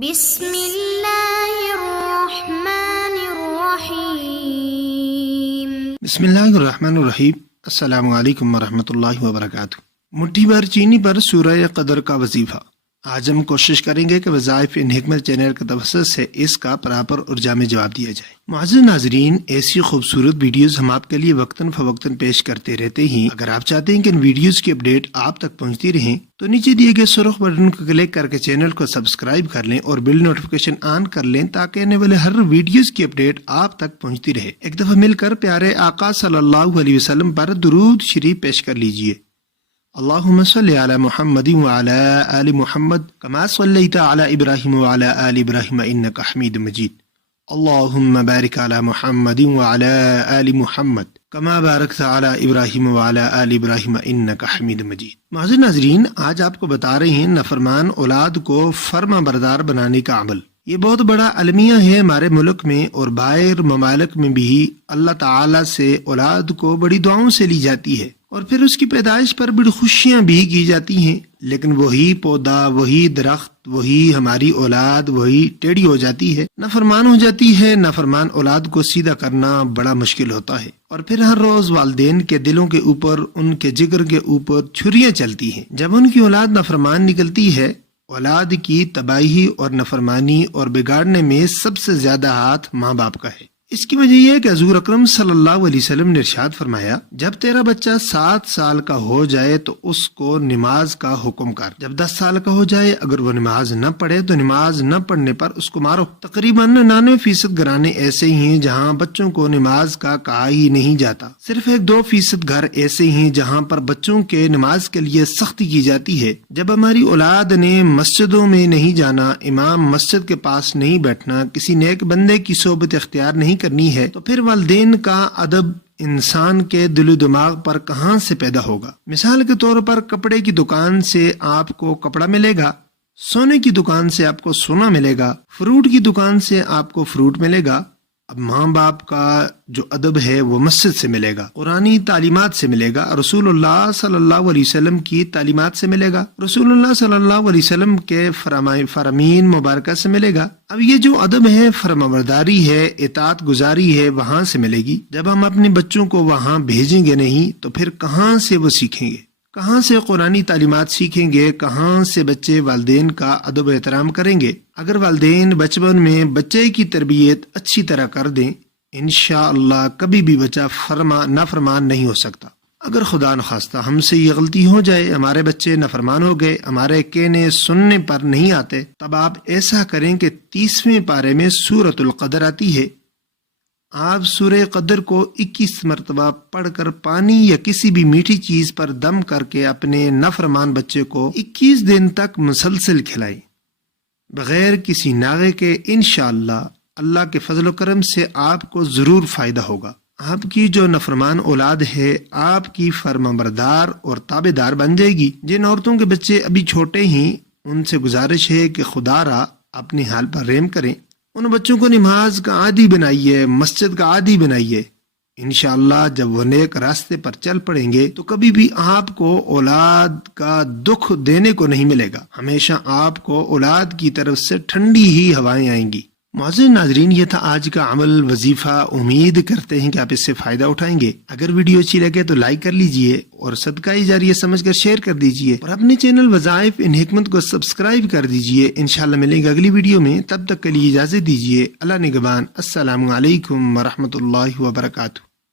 بسم اللہ الرحمن الرحیم۔ بسم اللہ الرحمن الرحیم۔ السلام علیکم ورحمۃ اللہ وبرکاتہ۔ مٹھی بھر چینی پر سورہ قدر کا وظیفہ۔ آج ہم کوشش کریں گے کہ وظائف ان حکمت چینل کے توسط سے اس کا پراپر اور جامع جواب دیا جائے۔ معزز ناظرین، ایسی خوبصورت ویڈیوز ہم آپ کے لیے وقتاً فوقتاً پیش کرتے رہتے ہیں۔ اگر آپ چاہتے ہیں کہ ان ویڈیوز کی اپڈیٹ آپ تک پہنچتی رہیں تو نیچے دیے گئے سرخ بٹن کو کلک کر کے چینل کو سبسکرائب کر لیں اور بیل نوٹیفیکیشن آن کر لیں تاکہ آنے والے ہر ویڈیوز کی اپڈیٹ آپ تک پہنچتی رہے۔ ایک دفعہ مل کر پیارے آقا صلی اللہ علیہ وسلم پر درود شریف پیش کر لیجئے۔ اللہم صلی علی محمد وعلی آل محمد کما صلیت علی ابراہیم وعلی آل ابراہیم انک حمید مجید۔ اللہم بارک علی محمد وعلی آل محمد کما بارکت علی ابراہیم وعلی آل ابراہیم انک حمید مجید۔ معزز ناظرین، آج آپ کو بتا رہے ہیں نافرمان اولاد کو فرما بردار بنانے کا عمل۔ یہ بہت بڑا المیہ ہے ہمارے ملک میں اور باہر ممالک میں بھی اللہ تعالی سے اولاد کو بڑی دعاؤں سے لی جاتی ہے اور پھر اس کی پیدائش پر بڑی خوشیاں بھی کی جاتی ہیں، لیکن وہی پودا، وہی درخت، وہی ہماری اولاد وہی ٹیڑھی ہو جاتی ہے، نافرمان ہو جاتی ہے۔ نافرمان اولاد کو سیدھا کرنا بڑا مشکل ہوتا ہے اور پھر ہر روز والدین کے دلوں کے اوپر، ان کے جگر کے اوپر چھریاں چلتی ہیں۔ جب ان کی اولاد نافرمان نکلتی ہے، اولاد کی تباہی اور نافرمانی اور بگاڑنے میں سب سے زیادہ ہاتھ ماں باپ کا ہے۔ اس کی وجہ یہ ہے کہ حضور اکرم صلی اللہ علیہ وسلم نے ارشاد فرمایا، جب تیرا بچہ 7 سال کا ہو جائے تو اس کو نماز کا حکم کر، جب 10 سال کا ہو جائے اگر وہ نماز نہ پڑھے تو نماز نہ پڑھنے پر اس کو مارو۔ تقریباً 99% گھرانے ایسے ہی ہیں جہاں بچوں کو نماز کا کہا ہی نہیں جاتا۔ صرف 1-2% گھر ایسے ہیں جہاں پر بچوں کے نماز کے لیے سختی کی جاتی ہے۔ جب ہماری اولاد نے مسجدوں میں نہیں جانا، امام مسجد کے پاس نہیں بیٹھنا، کسی نیک بندے کی صحبت اختیار نہیں کرنی ہے، تو پھر والدین کا ادب انسان کے دل و دماغ پر کہاں سے پیدا ہوگا؟ مثال کے طور پر کپڑے کی دکان سے آپ کو کپڑا ملے گا، سونے کی دکان سے آپ کو سونا ملے گا، فروٹ کی دکان سے آپ کو فروٹ ملے گا۔ اب ماں باپ کا جو ادب ہے وہ مسجد سے ملے گا، قرآنی تعلیمات سے ملے گا، رسول اللہ صلی اللہ علیہ وسلم کی تعلیمات سے ملے گا، رسول اللہ صلی اللہ علیہ وسلم کے فرامین مبارکہ سے ملے گا۔ اب یہ جو ادب ہے، فرمانبرداری ہے، اطاعت گزاری ہے، وہاں سے ملے گی۔ جب ہم اپنے بچوں کو وہاں بھیجیں گے نہیں تو پھر کہاں سے وہ سیکھیں گے؟ کہاں سے قرآنی تعلیمات سیکھیں گے؟ کہاں سے بچے والدین کا ادب و احترام کریں گے؟ اگر والدین بچپن میں بچے کی تربیت اچھی طرح کر دیں، انشاءاللہ کبھی بھی بچہ نافرمان نہیں ہو سکتا۔ اگر خدا نخواستہ ہم سے یہ غلطی ہو جائے، ہمارے بچے نافرمان ہو گئے، ہمارے کہنے سننے پر نہیں آتے، تب آپ ایسا کریں کہ 30ویں پارے میں سورۃ القدر آتی ہے، آپ سورہ قدر کو 21 مرتبہ پڑھ کر پانی یا کسی بھی میٹھی چیز پر دم کر کے اپنے نافرمان بچے کو 21 دن تک مسلسل کھلائیں بغیر کسی ناغے کے۔ انشاءاللہ اللہ کے فضل و کرم سے آپ کو ضرور فائدہ ہوگا۔ آپ کی جو نافرمان اولاد ہے آپ کی فرمانبردار اور تابع دار بن جائے گی۔ جن عورتوں کے بچے ابھی چھوٹے ہیں ان سے گزارش ہے کہ خدا را اپنے حال پر رحم کریں، ان بچوں کو نماز کا عادی بنائیے، مسجد کا عادی بنائیے۔ انشاءاللہ جب وہ نیک راستے پر چل پڑیں گے تو کبھی بھی آپ کو اولاد کا دکھ دینے کو نہیں ملے گا، ہمیشہ آپ کو اولاد کی طرف سے ٹھنڈی ہی ہوائیں آئیں گی۔ معزز ناظرین، یہ تھا آج کا عمل وظیفہ۔ امید کرتے ہیں کہ آپ اس سے فائدہ اٹھائیں گے۔ اگر ویڈیو اچھی لگے تو لائک کر لیجئے اور صدقہ جاریہ سمجھ کر شیئر کر دیجئے اور اپنے چینل وظائف ان حکمت کو سبسکرائب کر دیجئے۔ انشاءاللہ ملیں گے اگلی ویڈیو میں، تب تک کے لیے اجازت دیجئے۔ اللہ نگہبان۔ السلام علیکم ورحمۃ اللہ وبرکاتہ۔